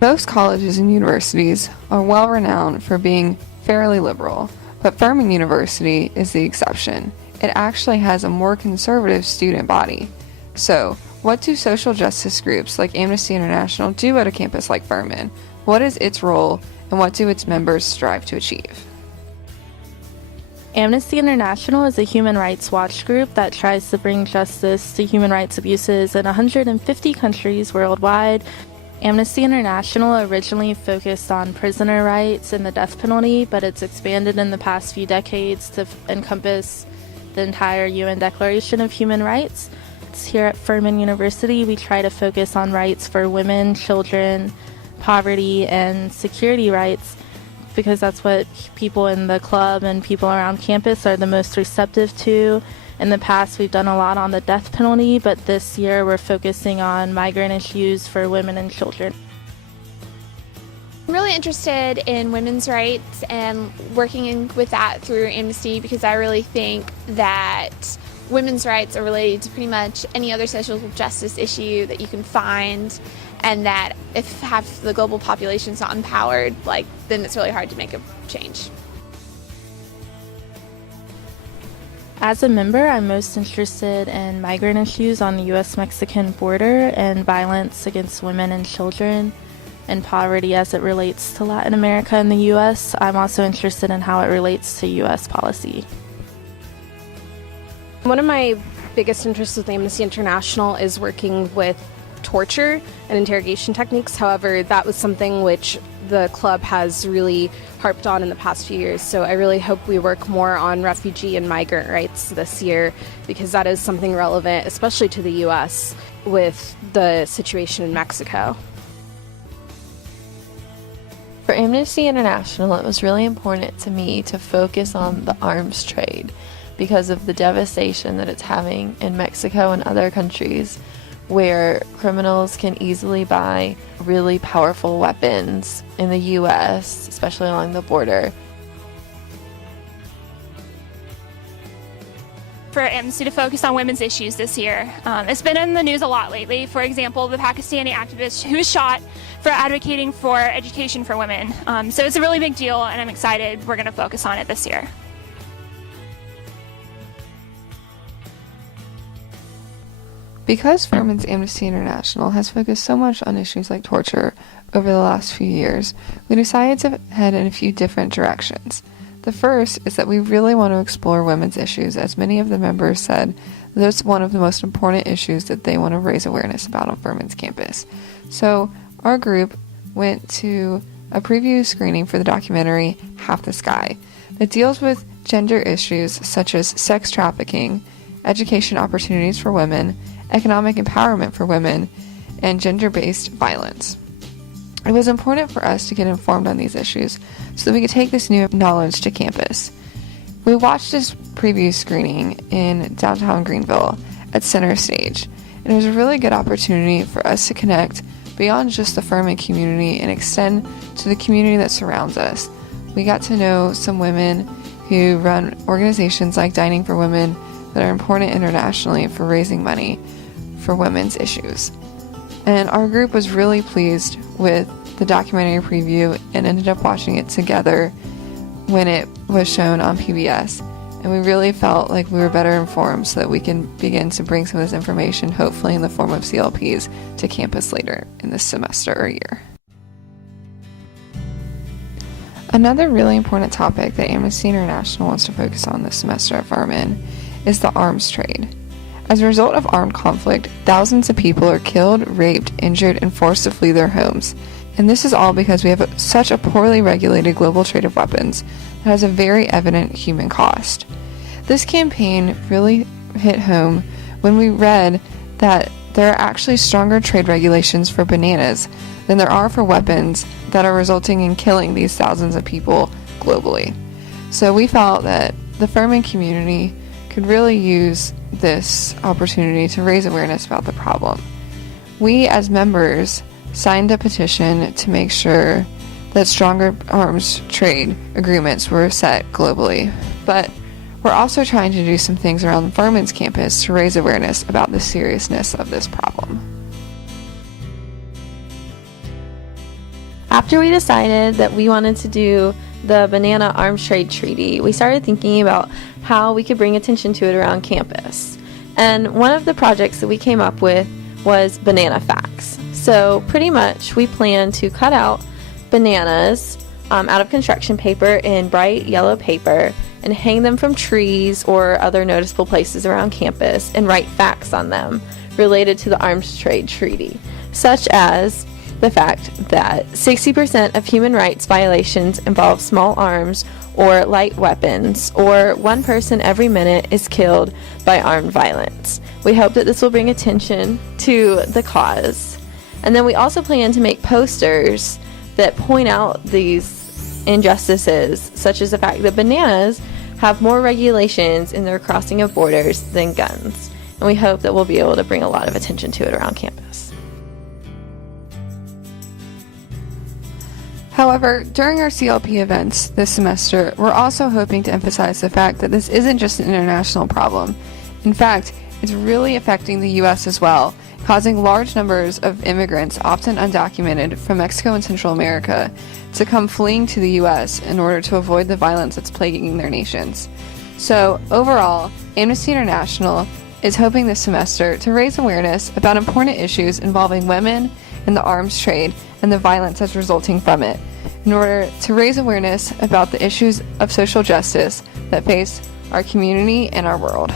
Most colleges and universities are well renowned for being fairly liberal, but Furman University is the exception. It actually has a more conservative student body. So, what do social justice groups like Amnesty International do at a campus like Furman? What is its role, and what do its members strive to achieve? Amnesty International is a human rights watch group that tries to bring justice to human rights abuses in 150 countries worldwide. Amnesty International originally focused on prisoner rights and the death penalty, but it's expanded in the past few decades to encompass the entire UN Declaration of Human Rights. Here at Furman University, we try to focus on rights for women, children, poverty, and security rights, because that's what people in the club and people around campus are the most receptive to. In the past, we've done a lot on the death penalty, but this year we're focusing on migrant issues for women and children. I'm really interested in women's rights and working with that through Amnesty, because I really think that women's rights are related to pretty much any other social justice issue that you can find, and that if half the global population is not empowered, then it's really hard to make a change. As a member, I'm most interested in migrant issues on the U.S.-Mexican border and violence against women and children and poverty as it relates to Latin America and the U.S. I'm also interested in how it relates to U.S. policy. One of my biggest interests with Amnesty International is working with torture and interrogation techniques. However, that was something which the club has really harped on in the past few years. So I really hope we work more on refugee and migrant rights this year, because that is something relevant, especially to the U.S. with the situation in Mexico. For Amnesty International, it was really important to me to focus on the arms trade because of the devastation that it's having in Mexico and other countries, where criminals can easily buy really powerful weapons in the U.S., especially along the border. For Amnesty to focus on women's issues this year. It's been in the news a lot lately. For example, the Pakistani activist who was shot for advocating for education for women. So it's a really big deal, and I'm excited we're going to focus on it this year. Because Furman's Amnesty International has focused so much on issues like torture over the last few years, we decided to head in a few different directions. The first is that we really want to explore women's issues, as many of the members said that's one of the most important issues that they want to raise awareness about on Furman's campus. So our group went to a preview screening for the documentary Half the Sky that deals with gender issues such as sex trafficking, education opportunities for women, economic empowerment for women, and gender-based violence. It was important for us to get informed on these issues so that we could take this new knowledge to campus. We watched this preview screening in downtown Greenville at Center Stage, and it was a really good opportunity for us to connect beyond just the Furman community and extend to the community that surrounds us. We got to know some women who run organizations like Dining for Women that are important internationally for raising money for women's issues. And our group was really pleased with the documentary preview and ended up watching it together when it was shown on PBS. And we really felt like we were better informed so that we can begin to bring some of this information, hopefully in the form of CLPs, to campus later in this semester or year. Another really important topic that Amnesty International wants to focus on this semester at Furman is the arms trade. As a result of armed conflict, thousands of people are killed, raped, injured, and forced to flee their homes. And this is all because we have such a poorly regulated global trade of weapons that has a very evident human cost. This campaign really hit home when we read that there are actually stronger trade regulations for bananas than there are for weapons that are resulting in killing these thousands of people globally. So we felt that the Furman community could really use this opportunity to raise awareness about the problem. We, as members, signed a petition to make sure that stronger arms trade agreements were set globally. But we're also trying to do some things around Furman's campus to raise awareness about the seriousness of this problem. After we decided that we wanted to do the Banana Arms Trade Treaty, we started thinking about how we could bring attention to it around campus. And one of the projects that we came up with was banana facts. So pretty much we plan to cut out bananas out of construction paper in bright yellow paper and hang them from trees or other noticeable places around campus and write facts on them related to the Arms Trade Treaty, such as the fact that 60% of human rights violations involve small arms or light weapons, or 1 person every minute is killed by armed violence. We hope that this will bring attention to the cause. And then we also plan to make posters that point out these injustices, such as the fact that bananas have more regulations in their crossing of borders than guns. And we hope that we'll be able to bring a lot of attention to it around campus. However, during our CLP events this semester, we're also hoping to emphasize the fact that this isn't just an international problem. In fact, it's really affecting the U.S. as well, causing large numbers of immigrants, often undocumented, from Mexico and Central America, to come fleeing to the U.S. in order to avoid the violence that's plaguing their nations. So, overall, Amnesty International is hoping this semester to raise awareness about important issues involving women and the arms trade and the violence that's resulting from it, in order to raise awareness about the issues of social justice that face our community and our world.